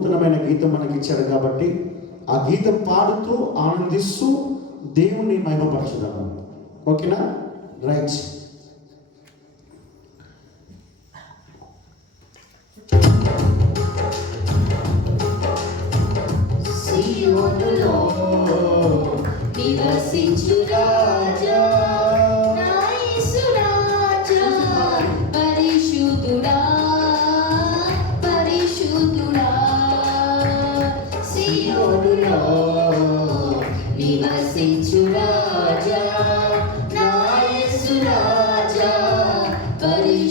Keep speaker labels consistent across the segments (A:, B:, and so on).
A: నూతనమైన గీతం మనకి ఇచ్చాడు కాబట్టి ఆ గీతం పాడుతూ ఆనందిస్తూ దేవుణ్ణి మహిమపరచుదాము. ఓకేనా? రైట్.
B: సియోనులో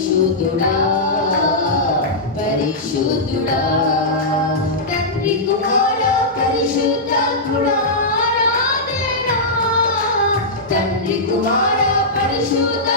B: పరిశుద్ధుడా పరిశుద్ధుడా. తండ్రి కుమార పరిశుద్ధాత్ముడా తండ్రి కుమార పరిశుద్ధ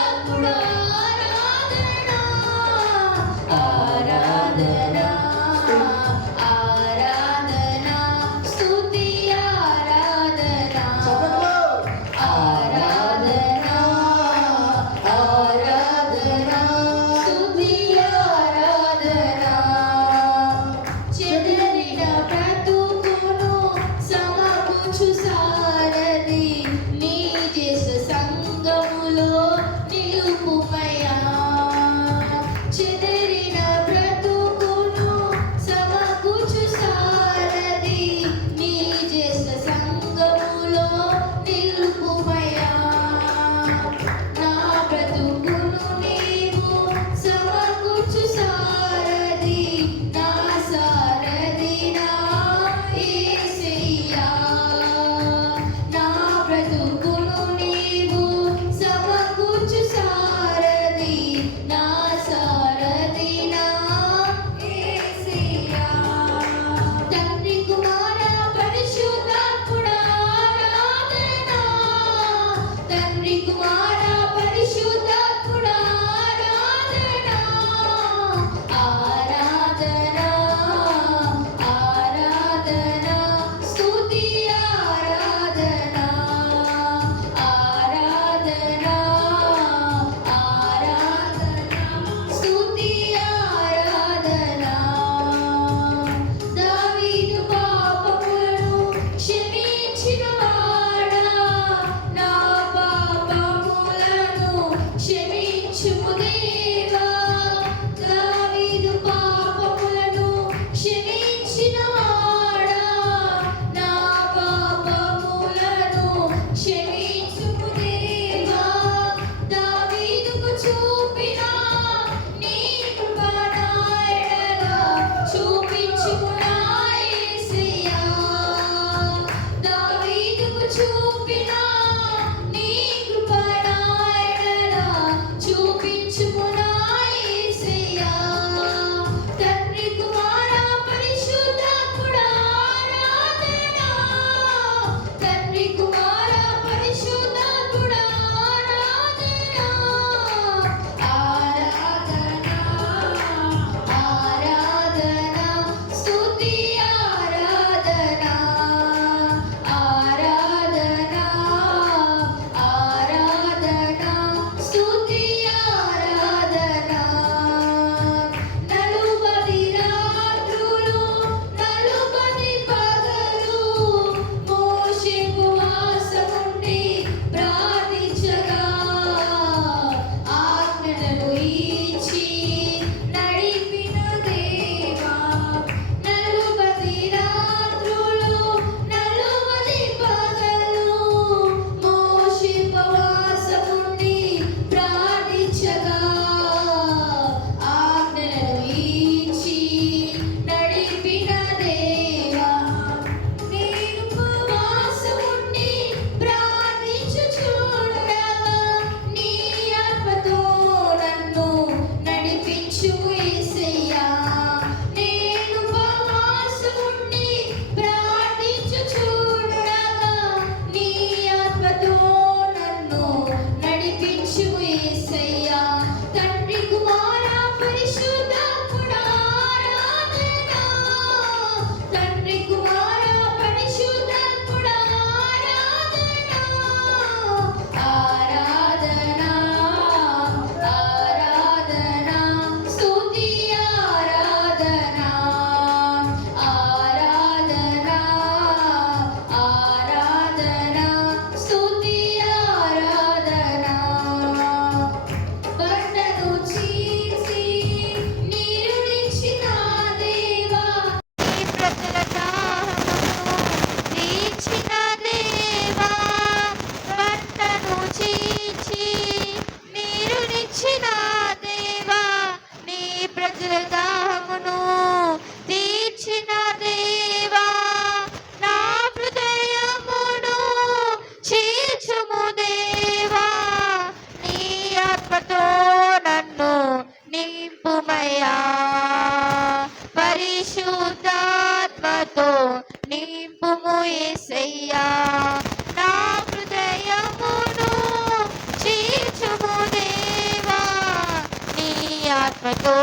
B: ఆత్మతో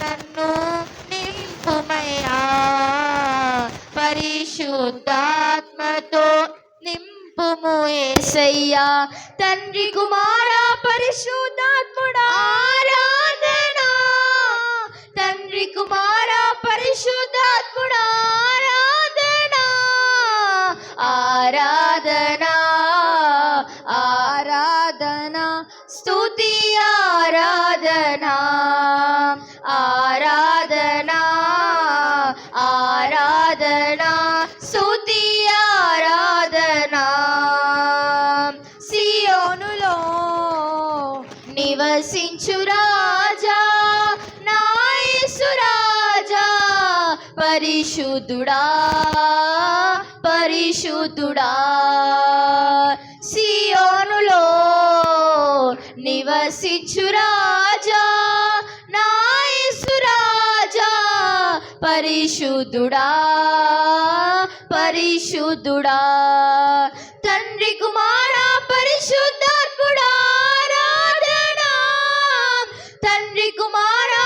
B: నన్ను నింపుమయ్యా పరిశుద్ధాత్మతో నింపుము యేసయ్యా తండ్రి కుమార పరిశుద్ధాత్ముడా ఆరాధన తండ్రి కుమార పరిశుద్ధాత్ముడా ఆరాధన ఆరాధన ఆరాధన స్తుతి ఆరాధన ఆరాధన పరిశుద్ధుడా పరిశుద్ధుడా. సియోనులో నివసిచ్చు రాజా నాయసురాజా పరిశుద్ధుడా పరిశుద్ధుడా. తండ్రి కుమారా పరిశుద్ధాత్ముడా తండ్రి కుమారా